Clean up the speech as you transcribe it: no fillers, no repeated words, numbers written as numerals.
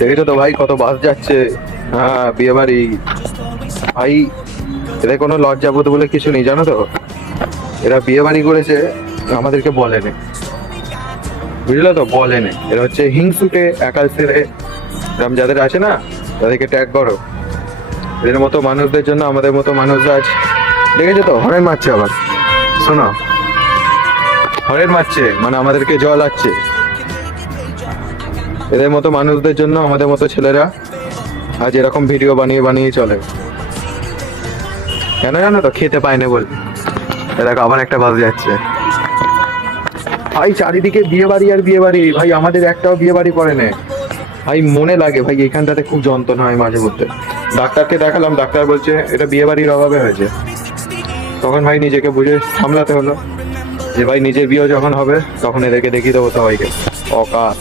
দেখেছো তো ভাই কত বাস যাচ্ছে। হ্যাঁ, বিয়ে বাড়ি ভাই। এদের কোনো লজ্জা বোধ বলে কিছু নেই, জানো তো। এরা বিয়ে বাড়ি করেছে, আমাদেরকে বলেনি, বুঝলে তো, বলেনি। এরা হচ্ছে হিংসুটে একাল ছেলে, এরম যাদের আছে না, তাদেরকে ট্যাগ করো। এদের মতো মানুষদের জন্য আমাদের মতো মানুষরা আজ, দেখেছো তো, হরেন মারছে আবার। শোনো, হরেন মারছে মানে আমাদেরকে জল আছে। এদের মতো মানুষদের জন্য আমাদের মতো ছেলেরা আজ এরকম ভিডিও বানিয়ে বানিয়ে চলে। কেন জানো তো? খেতে পায় না বল। এরকম আবার একটা বাস যাচ্ছে ভাই। চারিদিকে বিয়ে বাড়ি আর বিয়ে বাড়ি ভাই, আমাদের একটাও বিয়ে বাড়ি করে না ভাই। মনে লাগে ভাই, এখানটাতে খুব যন্ত্রণা হয় মাঝে মধ্যে। ডাক্তারকে দেখালাম, ডাক্তার বলছে এটা বিয়ে বাড়ির অভাবে হয়েছে। তখন ভাই নিজেকে বুঝে সামলাতে হলো যে ভাই নিজের বিয়ে যখন হবে তখন এদেরকে দেখিয়ে দেবো সবাইকে অকাত।